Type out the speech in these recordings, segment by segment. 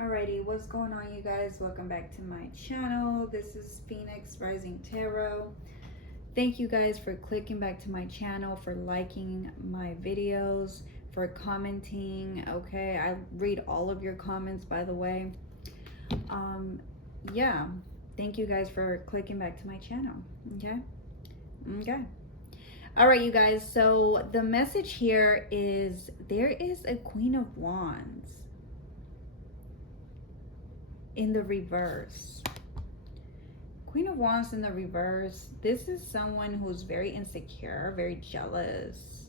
Alrighty, what's going on, you guys? Welcome back to my channel. This is Phoenix Rising Tarot. Thank you guys for clicking back to my channel, for liking my videos, for commenting. Okay, I read all of your comments, by the way. Yeah, thank you guys for clicking back to my channel. Okay. All right, you guys, so the message here is there is a Queen of Wands in the reverse. Queen of Wands in the reverse. This is someone who's very insecure, very jealous,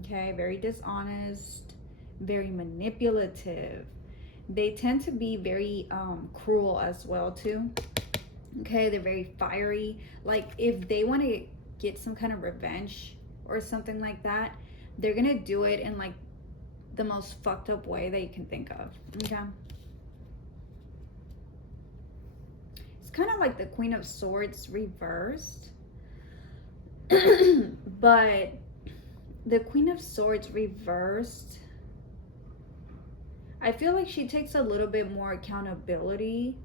okay, very dishonest, very manipulative. They tend to be very cruel as well too. Okay, they're very fiery. Like if they want to get some kind of revenge or something like that, they're gonna do it in like the most fucked up way that you can think of. Okay, kind of like the Queen of Swords reversed. But the Queen of Swords reversed, I feel like she takes a little bit more accountability.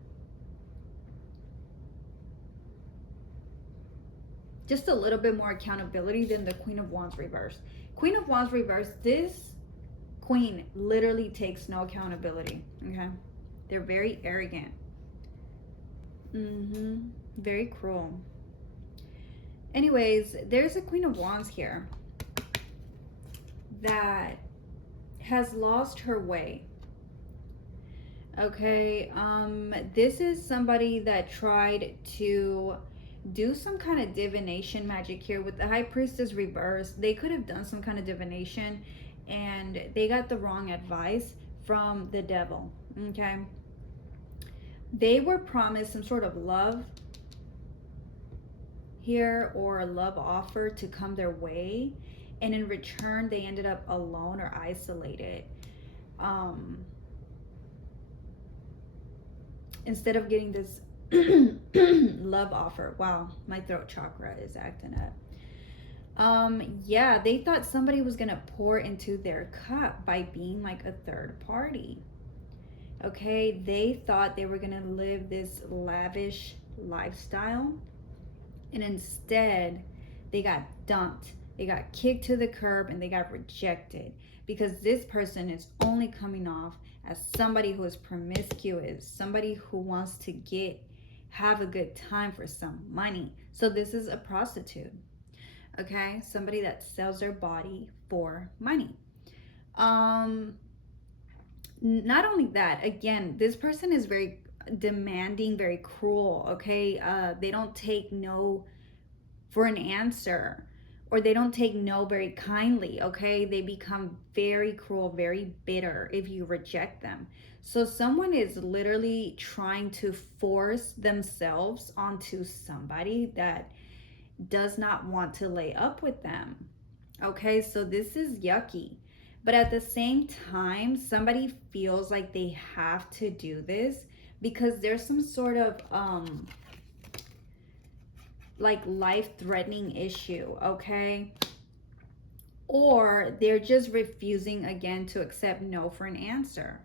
Just a little bit more accountability than the Queen of Wands reversed. Queen of Wands reversed, this queen literally takes no accountability. Okay, they're very arrogant. Very cruel. Anyways, there's a Queen of Wands here that has lost her way. Okay, this is somebody that tried to do some kind of divination magic here with the High Priestess reversed. They could have done some kind of divination and they got the wrong advice from the devil. Okay, they were promised some sort of love here or a love offer to come their way, and in return they ended up alone or isolated. Instead of getting this love offer. Wow, my throat chakra is acting up. Yeah, they thought somebody was gonna pour into their cup by being like a third party. Okay, they thought they were gonna live this lavish lifestyle, and instead they got dumped, they got kicked to the curb, and they got rejected because this person is only coming off as somebody who is promiscuous, somebody who wants to have a good time for some money. So this is a prostitute. Okay, somebody that sells their body for money. Not only that, again, this person is very demanding, very cruel. Okay, they don't take no for an answer, or they don't take no very kindly. Okay, they become very cruel, very bitter if you reject them. So someone is literally trying to force themselves onto somebody that does not want to lay up with them. Okay, so this is yucky. But at the same time, somebody feels like they have to do this because there's some sort of like life-threatening issue, okay? Or they're just refusing again to accept no for an answer.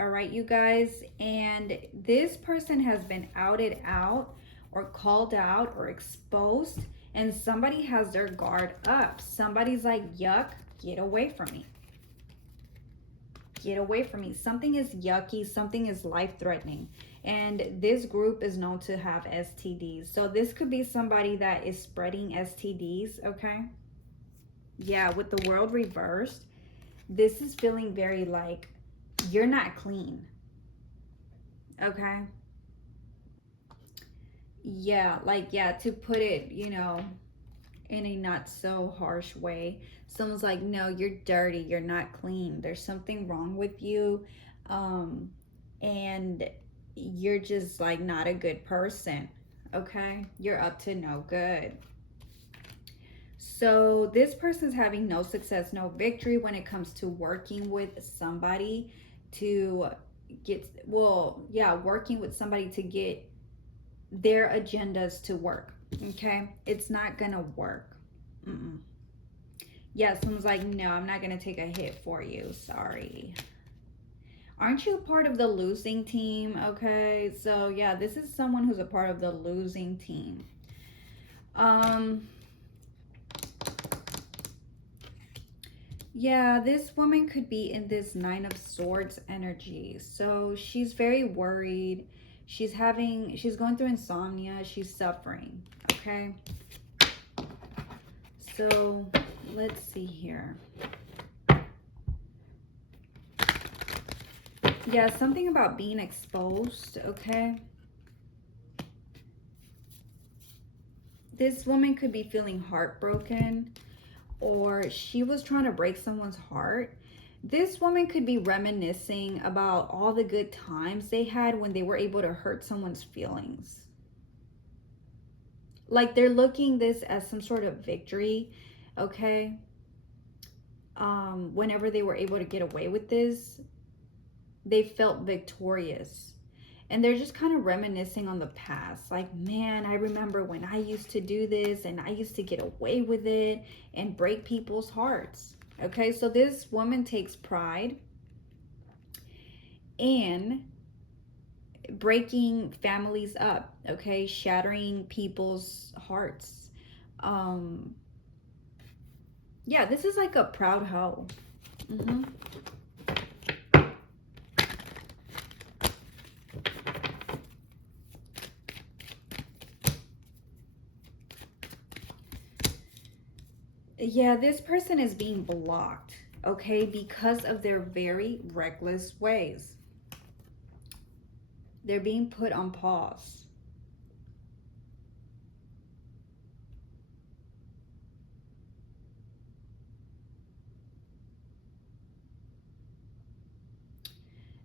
All right, you guys, and this person has been outed out or called out or exposed, and somebody has their guard up. Somebody's like, yuck, get away from me. Get away from me. Something is yucky, something is life-threatening. And this group is known to have STDs. So this could be somebody that is spreading STDs, okay? Yeah, with the world reversed, this is feeling very like you're not clean, okay? Yeah, like, yeah, to put it, you know, in a not so harsh way, someone's like, no, you're dirty, you're not clean, there's something wrong with you, and you're just like not a good person, okay? You're up to no good. So this person's having no success, no victory when it comes to working with somebody to get, well, yeah, working with somebody to get their agendas to work. Okay, it's not gonna work. Yeah, someone's like, no, I'm not gonna take a hit for you, sorry. Aren't you a part of the losing team? Okay, so yeah, this is someone who's a part of the losing team. Um, yeah, this woman could be in this Nine of Swords energy. So she's very worried. She's going through insomnia. She's suffering. Okay. So let's see here. Yeah, something about being exposed. Okay. This woman could be feeling heartbroken, or she was trying to break someone's heart. This woman could be reminiscing about all the good times they had when they were able to hurt someone's feelings. Like they're looking this as some sort of victory, okay? Whenever they were able to get away with this, they felt victorious. And they're just kind of reminiscing on the past. Like, man, I remember when I used to do this and I used to get away with it and break people's hearts. Okay, so this woman takes pride in breaking families up, okay, shattering people's hearts. Yeah, this is like a proud hoe. Mm-hmm. Yeah, this person is being blocked, okay, because of their very reckless ways. They're being put on pause.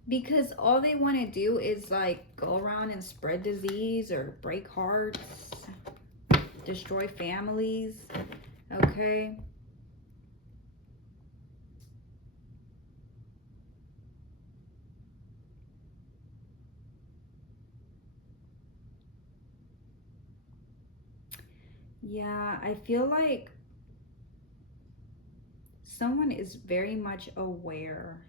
Because all they want to do is like go around and spread disease or break hearts, destroy families, okay? Yeah, I feel like someone is very much aware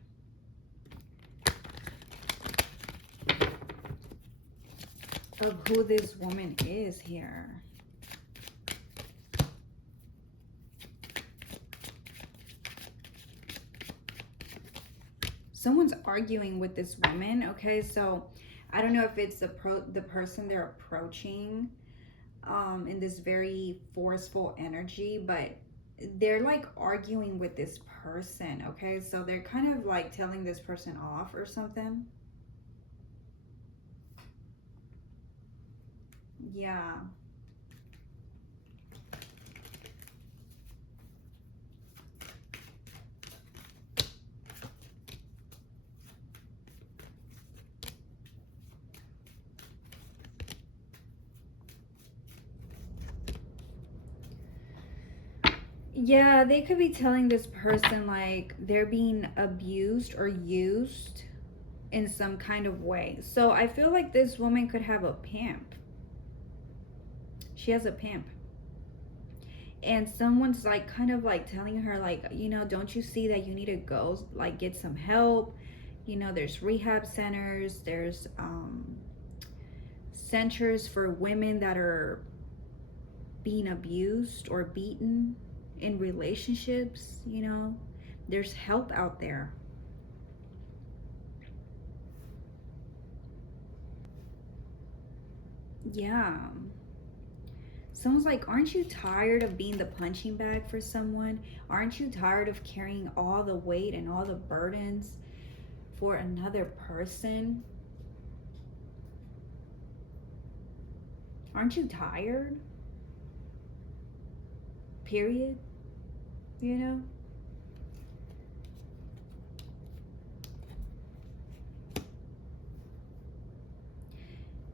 of who this woman is here. Someone's arguing with this woman, okay? So I don't know if it's the person they're approaching in this very forceful energy, but they're like arguing with this person, okay? So they're kind of like telling this person off or something. Yeah. Yeah, they could be telling this person like they're being abused or used in some kind of way. So I feel like this woman could have a pimp. She has a pimp. And someone's like kind of like telling her like, you know, don't you see that you need to go like get some help? You know, there's rehab centers, there's centers for women that are being abused or beaten in relationships, you know. There's help out there. Yeah. Someone's like, aren't you tired of being the punching bag for someone? Aren't you tired of carrying all the weight and all the burdens for another person? Aren't you tired? Period. You know?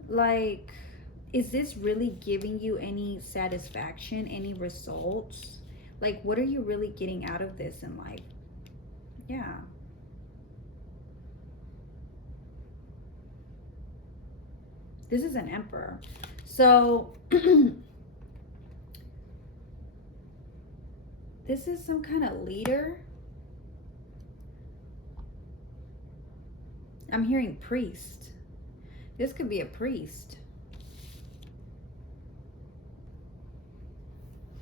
Like, is this really giving you any satisfaction, any results? Like, what are you really getting out of this in life? Yeah. This is an emperor. So, this is some kind of leader. I'm hearing priest. This could be a priest.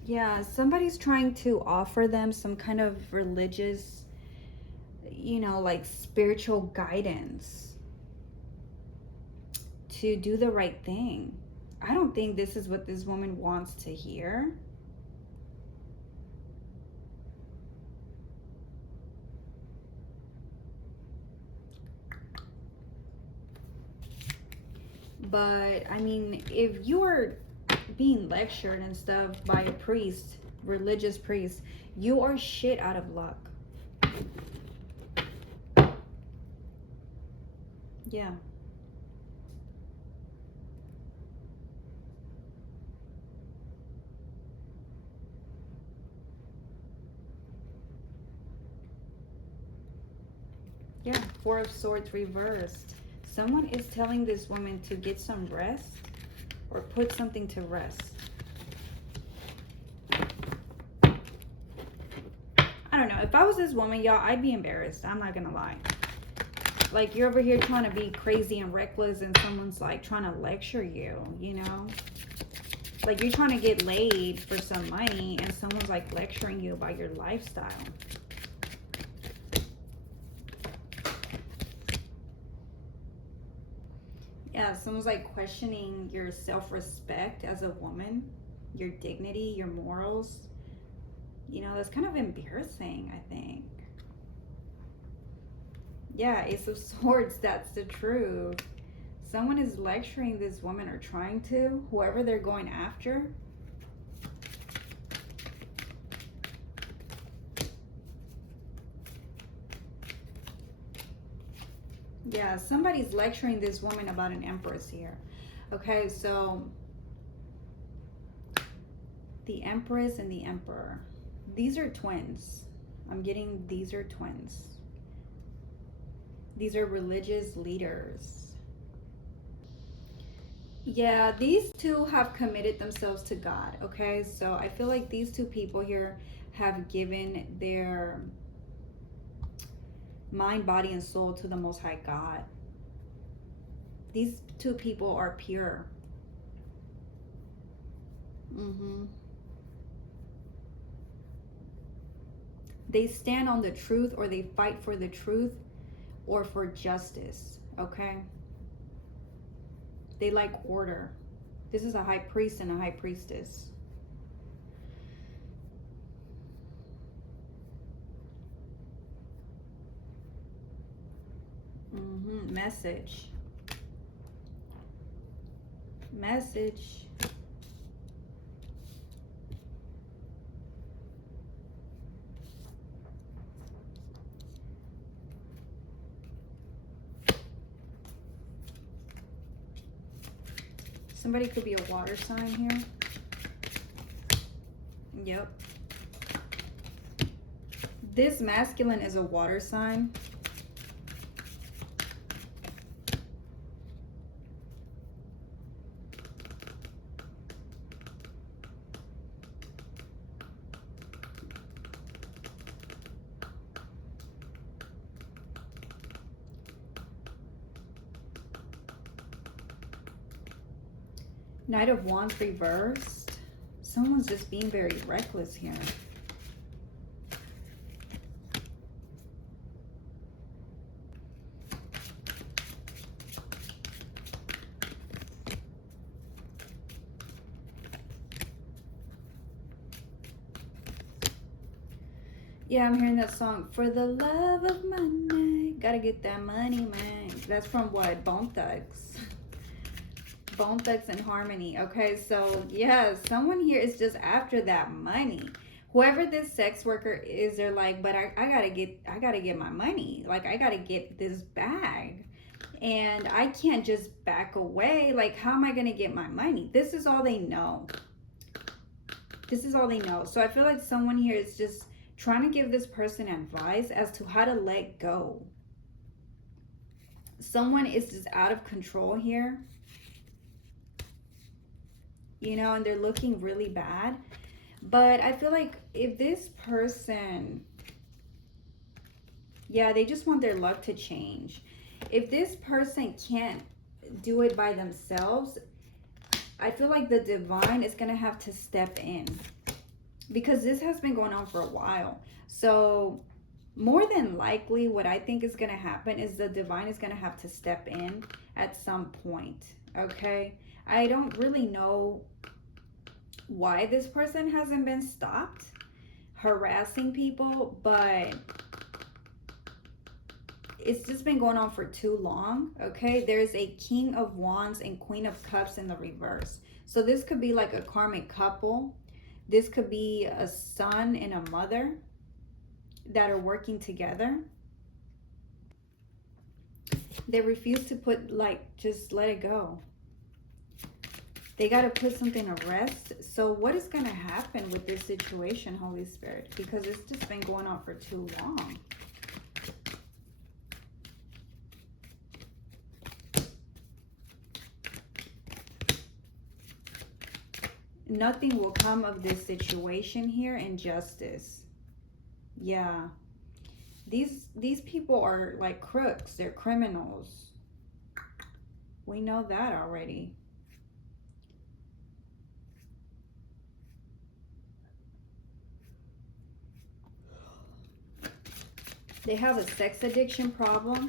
Yeah, somebody's trying to offer them some kind of religious, you know, like spiritual guidance to do the right thing. I don't think this is what this woman wants to hear. But I mean, if you are being lectured and stuff by a priest, religious priest, you are shit out of luck. Yeah. Yeah, Four of Swords reversed. Someone is telling this woman to get some rest or put something to rest. I don't know. If I was this woman, y'all, I'd be embarrassed. I'm not gonna lie. Like, you're over here trying to be crazy and reckless and someone's like trying to lecture you, you know? Like, you're trying to get laid for some money and someone's like lecturing you about your lifestyle. Yeah, someone's like questioning your self-respect as a woman, your dignity, your morals. You know, that's kind of embarrassing, I think. Yeah, Ace of Swords, that's the truth. Someone is lecturing this woman or trying to, whoever they're going after. Yeah, somebody's lecturing this woman about an empress here. Okay, so the empress and the emperor. These are twins. I'm getting these are twins. These are religious leaders. Yeah, these two have committed themselves to God, okay? So I feel like these two people here have given their mind, body, and soul to the Most High God. These two people are pure. They stand on the truth, or they fight for the truth or for justice, okay? They like order. This is a high priest and a high priestess. Message. Message. Somebody could be a water sign here. Yep. This masculine is a water sign. Knight of Wands reversed. Someone's just being very reckless here. Yeah, I'm hearing that song. For the love of money. Gotta get that money, man. That's from what? Bone Thugs. Bone Thugs and Harmony. Okay, so yeah, someone here is just after that money. Whoever this sex worker is, they're like, but I gotta get my money. Like, I gotta get this bag. And I can't just back away. Like, how am I gonna get my money? This is all they know. This is all they know. So I feel like someone here is just trying to give this person advice as to how to let go. Someone is just out of control here. You know, and they're looking really bad. But I feel like if this person, yeah, they just want their luck to change. If this person can't do it by themselves, I feel like the divine is going to have to step in, because this has been going on for a while. So more than likely, what I think is going to happen is the divine is going to have to step in at some point. Okay, I don't really know why this person hasn't been stopped harassing people, but it's just been going on for too long. Okay, there's a King of Wands and Queen of Cups in the reverse. So this could be like a karmic couple. This could be a son and a mother that are working together. They refuse to put, like, just let it go. They got to put something to rest. So what is going to happen with this situation, Holy Spirit? Because it's just been going on for too long. Nothing will come of this situation here. Injustice. Yeah. These people are like crooks. They're criminals. We know that already. They have a sex addiction problem.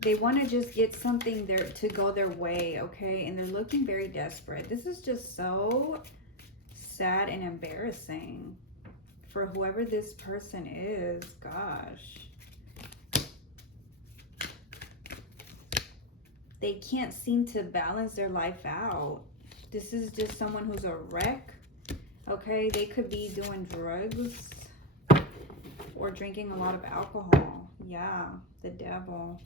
They want to just get something there to go their way, okay? And they're looking very desperate. This is just so sad and embarrassing for whoever this person is. Gosh. They can't seem to balance their life out. This is just someone who's a wreck, okay? They could be doing drugs or drinking a lot of alcohol. Yeah, the devil.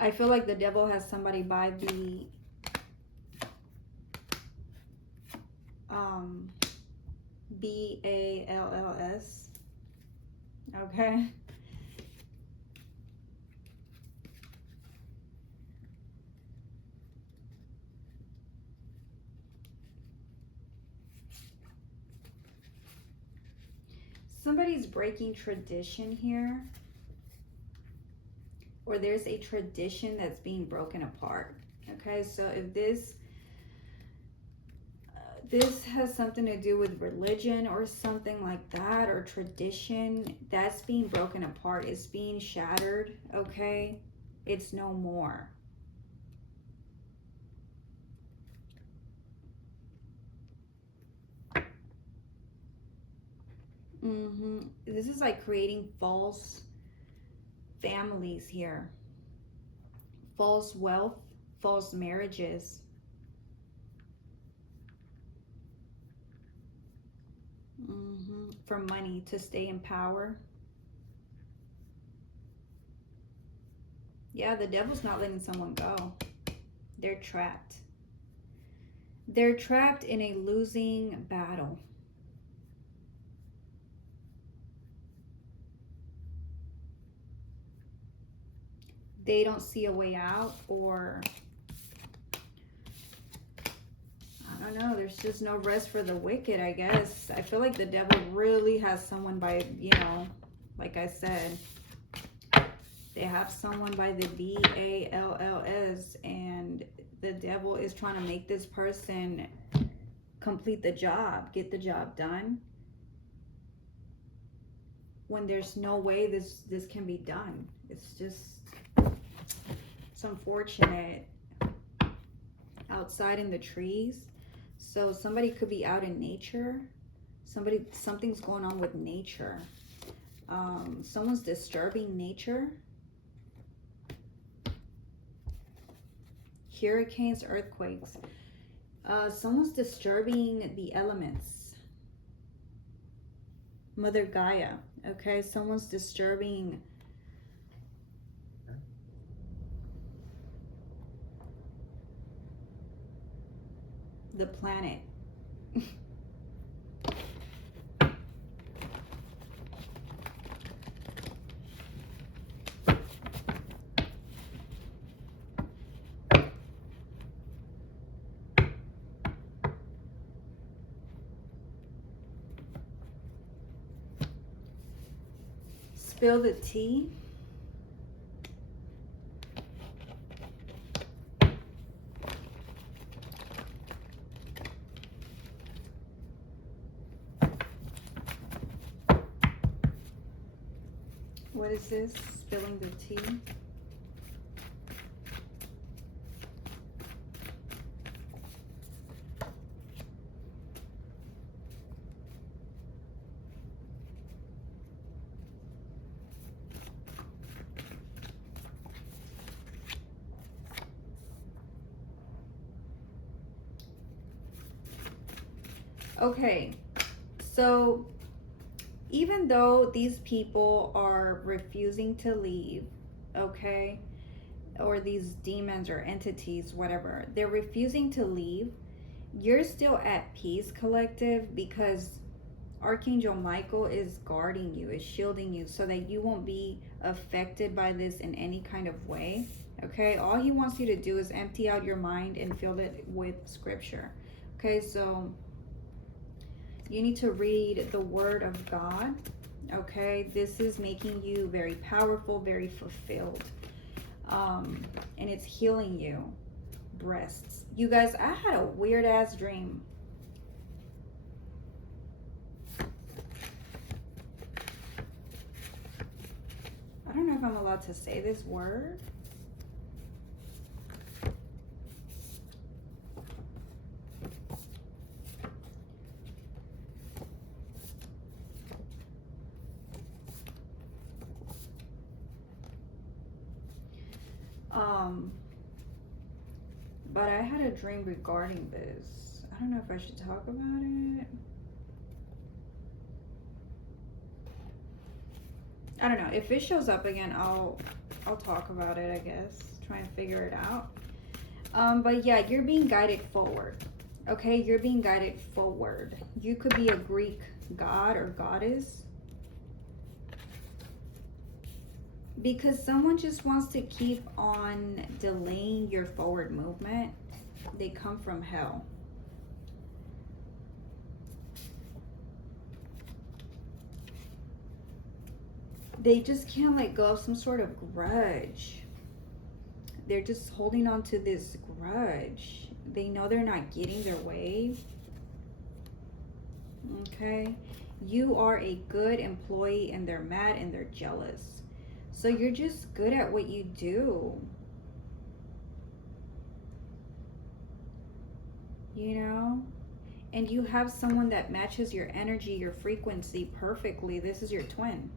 I feel like the devil has somebody by the BALLS. Okay. Somebody's breaking tradition here. Or there's a tradition that's being broken apart. Okay, so if this has something to do with religion or something like that, or tradition, that's being broken apart. It's being shattered, okay? It's no more. This is like creating false families here. False wealth, false marriages. For money, to stay in power. Yeah, the devil's not letting someone go. They're trapped. They're trapped in a losing battle. They don't see a way out, or I don't know, there's just no rest for the wicked, I guess. I feel like the devil really has someone by, you know, like I said, they have someone by the BALLS, and the devil is trying to make this person complete the job, get the job done, when there's no way this can be done. It's just, it's unfortunate. Outside in the trees. So somebody could be out in nature. Something's going on with nature. Someone's disturbing nature. Hurricanes, earthquakes. Someone's disturbing the elements. Mother Gaia. Okay, someone's disturbing the planet. spill the tea. What is this? Spilling the tea. Okay, so even though these people are refusing to leave, okay, or these demons or entities, whatever, they're refusing to leave, you're still at peace, collective, because Archangel Michael is guarding you, is shielding you so that you won't be affected by this in any kind of way. Okay, all he wants you to do is empty out your mind and fill it with scripture. Okay, so you need to read the Word of God. Okay, this is making you very powerful, very fulfilled, and it's healing you. Breasts, you guys, I had a weird ass dream. I don't know if I'm allowed to say this word. But I had a dream regarding this. I don't know if I should talk about it. I don't know. If it shows up again, I'll talk about it, I guess. Try and figure it out. But yeah, you're being guided forward. Okay, you're being guided forward. You could be a Greek god or goddess. Because someone just wants to keep on delaying your forward movement. They come from hell. They just can't let go of some sort of grudge. They're just holding on to this grudge. They know they're not getting their way. Okay? You are a good employee and they're mad and they're jealous. So you're just good at what you do. You know? And you have someone that matches your energy, your frequency perfectly. This is your twin.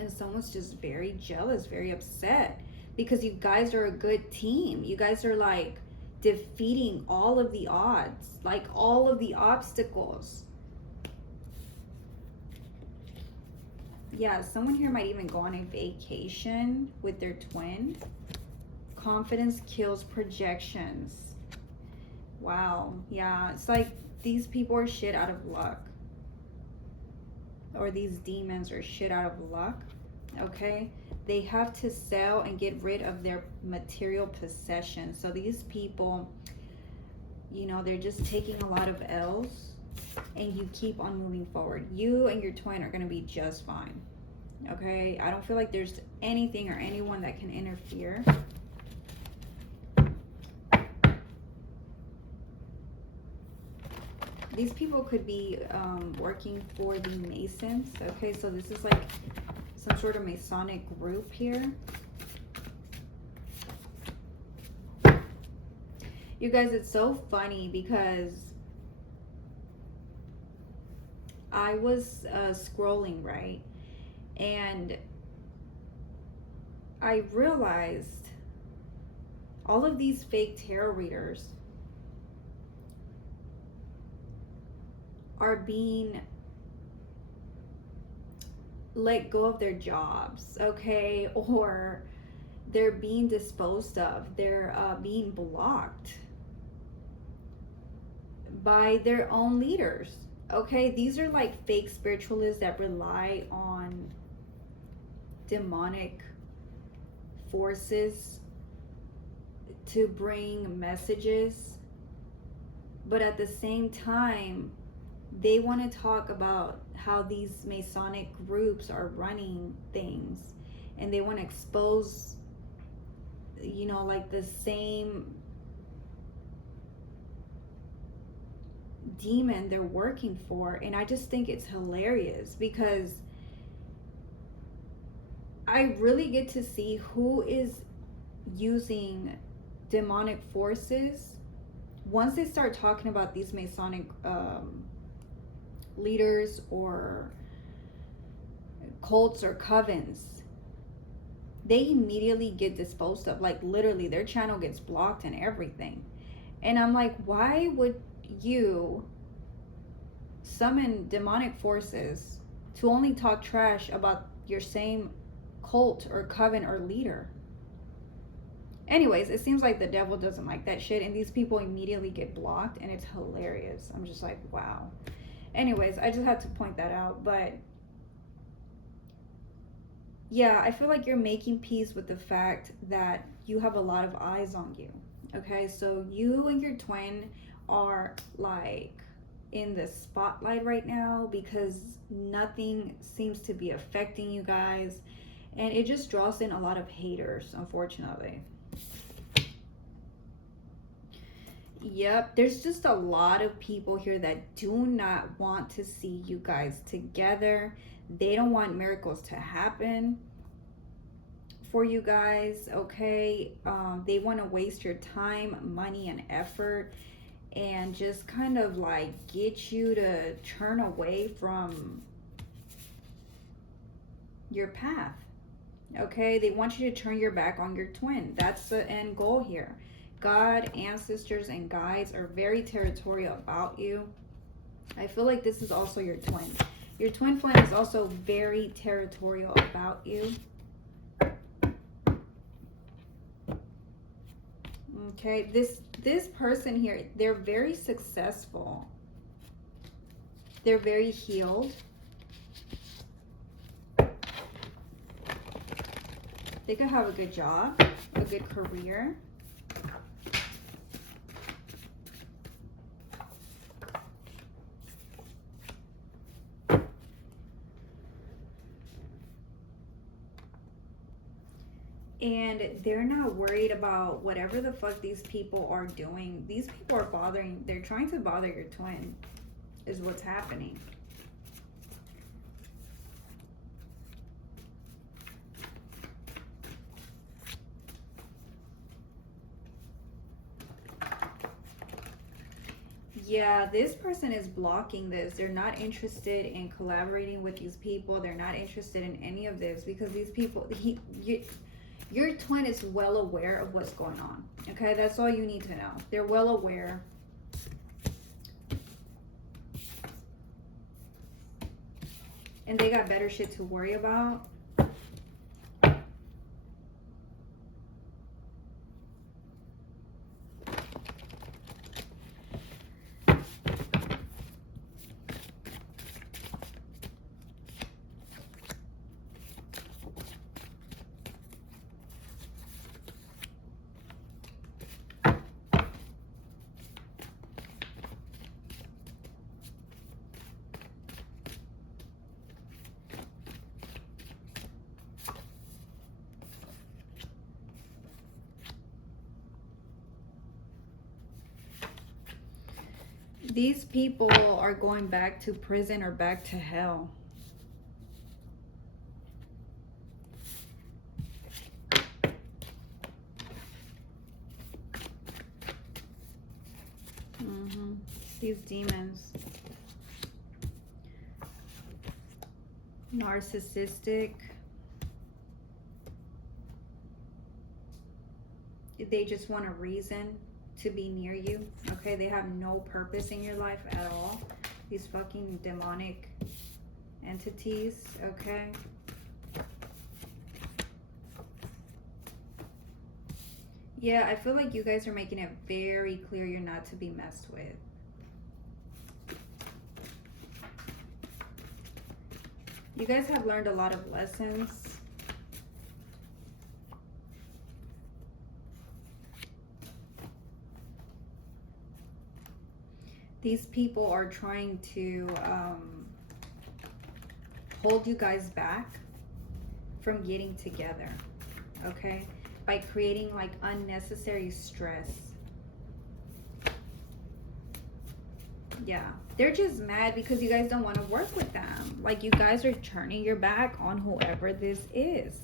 And someone's just very jealous, very upset. Because you guys are a good team. You guys are like defeating all of the odds. Like all of the obstacles. Yeah, someone here might even go on a vacation with their twin. Confidence kills projections. Wow. Yeah, it's like these people are shit out of luck. Or these demons are shit out of luck. Okay? They have to sell and get rid of their material possessions. So these people, you know, they're just taking a lot of L's. And you keep on moving forward. You and your twin are going to be just fine. Okay? I don't feel like there's anything or anyone that can interfere. These people could be working for the Masons. Okay, so this is like some sort of Masonic group here. You guys, it's so funny because I was scrolling, right? And I realized all of these fake tarot readers are being let go of their jobs, okay? Or they're being disposed of. They're being blocked by their own leaders. Okay, these are like fake spiritualists that rely on demonic forces to bring messages, but at the same time, they want to talk about how these Masonic groups are running things, and they want to expose, you know, like the same demon they're working for. And I just think it's hilarious, because I really get to see who is using demonic forces. Once they start talking about these Masonic leaders or cults or covens, they immediately get disposed of. Like, literally, their channel gets blocked and everything. And I'm like, why would you summon demonic forces to only talk trash about your same cult or coven or leader? Anyways, it seems like the devil doesn't like that shit, and these people immediately get blocked, and it's hilarious. I'm just like, wow. Anyways, I just had to point that out. But yeah, I feel like you're making peace with the fact that you have a lot of eyes on you. Okay, so you and your twin are like in the spotlight right now, because nothing seems to be affecting you guys, and it just draws in a lot of haters, unfortunately. Yep, there's just a lot of people here that do not want to see you guys together. They don't want miracles to happen for you guys, okay? They want to waste your time, money, and effort, and just kind of like get you to turn away from your path, okay? They want you to turn your back on your twin. That's the end goal here. God, ancestors, and guides are very territorial about you. I feel like this is also your twin. Your twin flame is also very territorial about you. Okay, this person here, they're very successful. They're very healed. They could have a good job, a good career. And they're not worried about whatever the fuck these people are doing. These people are bothering, they're trying to bother your twin, is what's happening. Yeah, this person is blocking this. They're not interested in collaborating with these people. They're not interested in any of this, because these people, your twin is well aware of what's going on. Okay, that's all you need to know. They're well aware. And they got better shit to worry about. These people are going back to prison or back to hell. These demons. Narcissistic. They just want a reason to be near you. Okay, they have no purpose in your life at all. These fucking demonic entities. Okay. Yeah, I feel like you guys are making it very clear you're not to be messed with. You guys have learned a lot of lessons. These people are trying to hold you guys back from getting together, okay? By creating like unnecessary stress. Yeah, they're just mad because you guys don't want to work with them. Like, you guys are turning your back on whoever this is.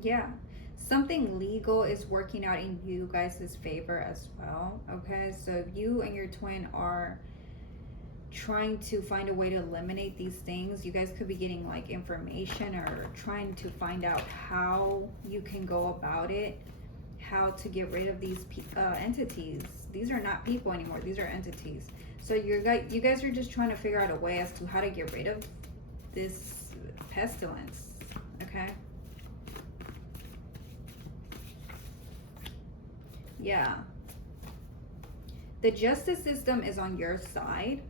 Yeah, something legal is working out in you guys' favor as well, okay? So if you and your twin are trying to find a way to eliminate these things, you guys could be getting like information or trying to find out how you can go about it, how to get rid of these entities. These are not people anymore, these are entities. So you guys are just trying to figure out a way as to how to get rid of this pestilence, okay? Yeah. The justice system is on your side.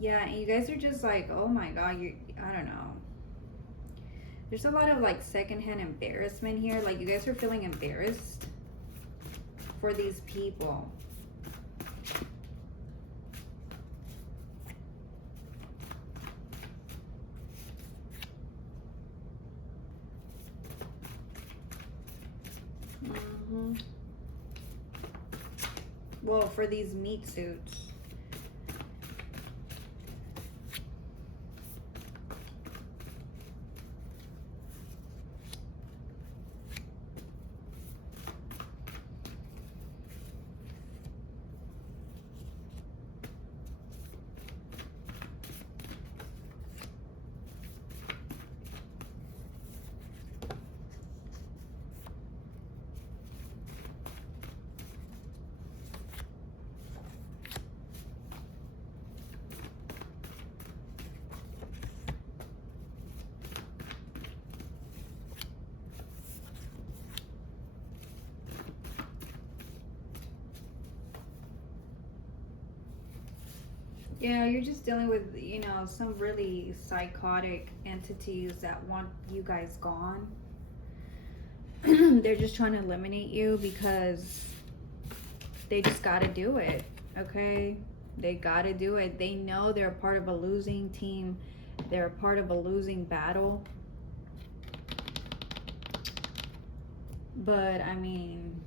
Yeah, and you guys are just like, oh my God, I don't know. There's a lot of like secondhand embarrassment here. Like, you guys are feeling embarrassed for these people. Well, for these meat suits. Yeah, you're just dealing with, you know, some really psychotic entities that want you guys gone. They're just trying to eliminate you because they just got to do it, okay? They got to do it. They know they're part of a losing team. They're part of a losing battle. But, I mean,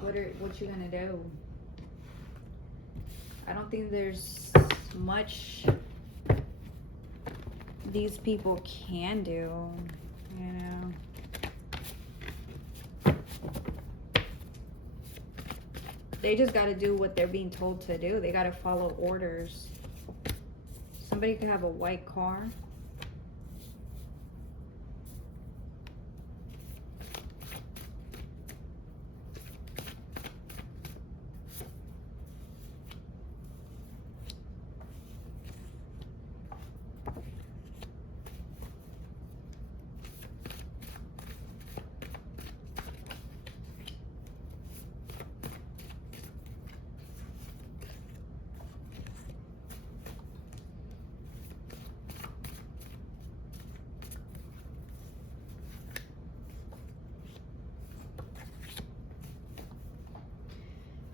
what you gonna do? I don't think there's much these people can do, you know. They just got to do what they're being told to do. They got to follow orders. Somebody could have a white car.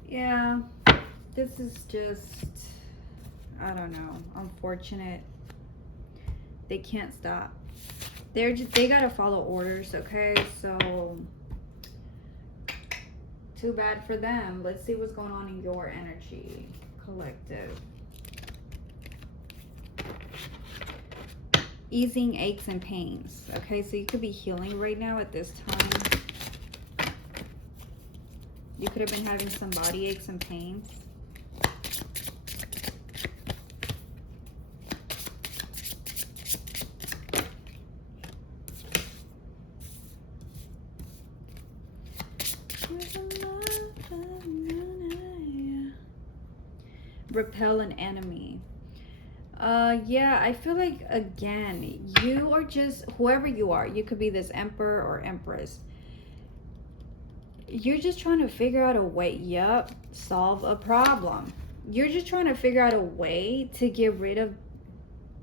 Yeah, this is just, I don't know, unfortunate. They can't stop. They gotta follow orders, okay? So, too bad for them. Let's see what's going on in your energy, collective. Easing aches and pains, okay? So you could be healing right now at this time. You could have been having some body aches and pains. Repel an enemy. Yeah, I feel like, again, you are just, whoever you are, you could be this emperor or empress. You're just trying to figure out a way. Yep, solve a problem. You're just trying to figure out a way to get rid of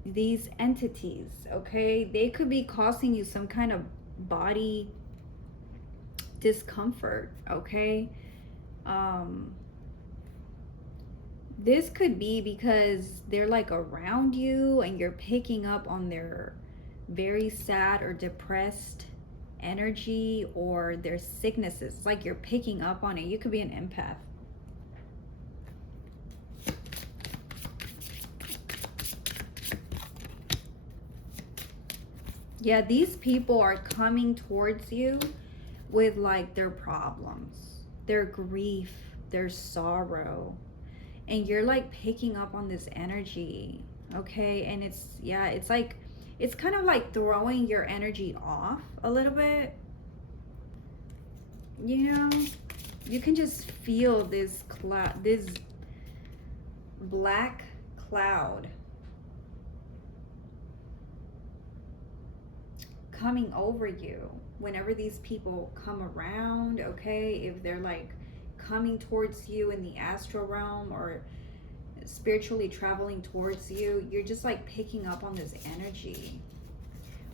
these entities, okay? They could be causing you some kind of body discomfort, okay? This could be because they're like around you and you're picking up on their very sad or depressed energy or their sicknesses. It's like you're picking up on it. You could be an empath. Yeah, these people are coming towards you with like their problems, their grief, their sorrow. And you're like picking up on this energy, okay? And it's, yeah, it's like, it's kind of like throwing your energy off a little bit. You know, you can just feel this cloud, this black cloud coming over you whenever these people come around, okay? If they're like coming towards you in the astral realm or spiritually traveling towards you, you're just like picking up on this energy.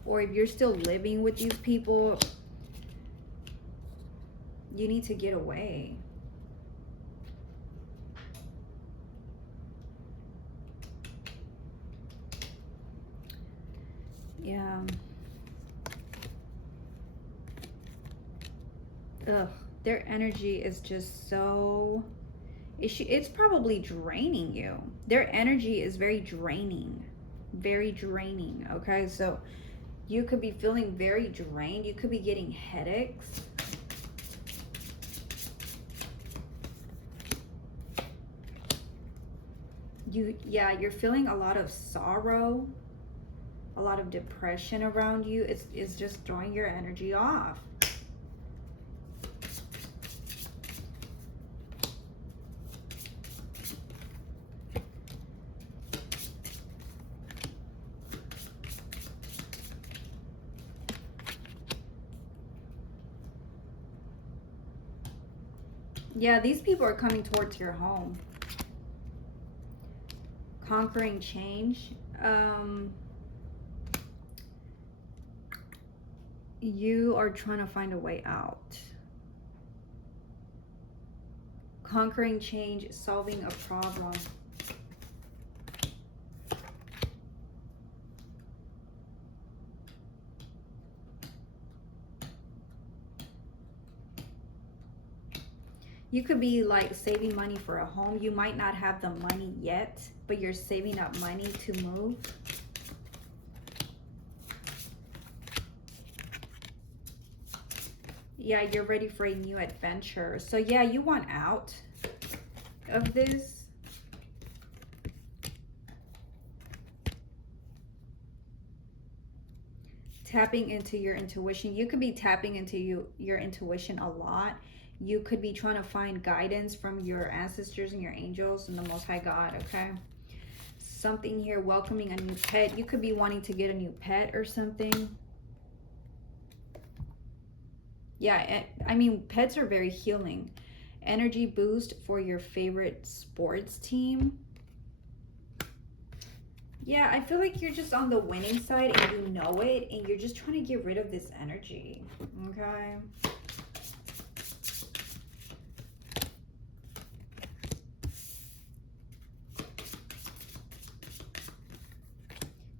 Or if you're still living with these people, you need to get away. Yeah. Ugh, their energy is just so, it's probably draining you. Their energy is very draining, okay? So you could be feeling very drained. You could be getting headaches. You're feeling a lot of sorrow, a lot of depression around you. It's just throwing your energy off. Yeah, these people are coming towards your home. Conquering change. You are trying to find a way out. Conquering change, solving a problem. You could be like saving money for a home. You might not have the money yet, but you're saving up money to move. Yeah, you're ready for a new adventure. So yeah, you want out of this. Tapping into your intuition. You could be tapping into your intuition a lot. You could be trying to find guidance from your ancestors and your angels and the Most High God, okay? Something here, welcoming a new pet. You could be wanting to get a new pet or something. Yeah, I mean, pets are very healing. Energy boost for your favorite sports team. Yeah, I feel like you're just on the winning side and you know it, and you're just trying to get rid of this energy, okay?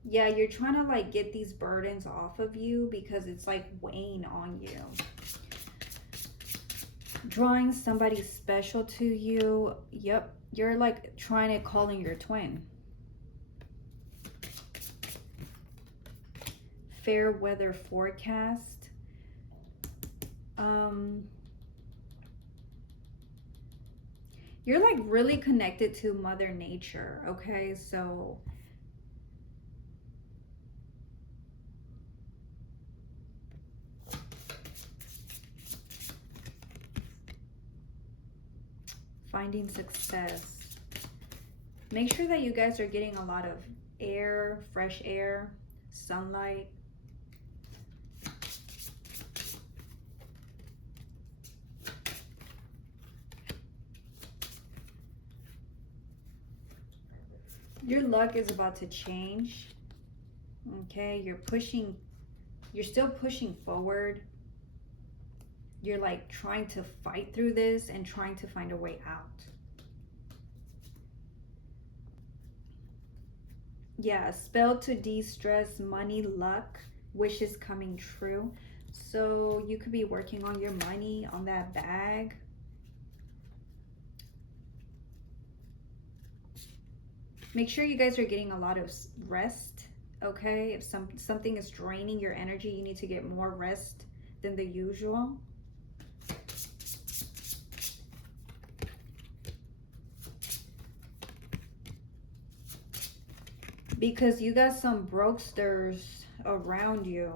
Yeah, you're trying to like get these burdens off of you because it's like weighing on you. Drawing somebody special to you. Yep, you're like trying to call in your twin. Fair weather forecast. You're like really connected to Mother Nature, okay? So finding success. Make sure that you guys are getting a lot of air, fresh air, sunlight. Your luck is about to change. Okay, you're still pushing forward. You're like trying to fight through this and trying to find a way out. Yeah, spell to de-stress, money, luck, wishes coming true. So you could be working on your money, on that bag. Make sure you guys are getting a lot of rest, okay? If something is draining your energy, you need to get more rest than the usual. Because you got some brokesters around you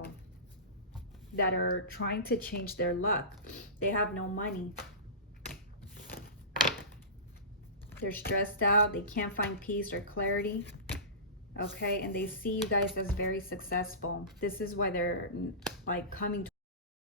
that are trying to change their luck. They have no money. They're stressed out. They can't find peace or clarity. Okay, and they see you guys as very successful. This is why they're like coming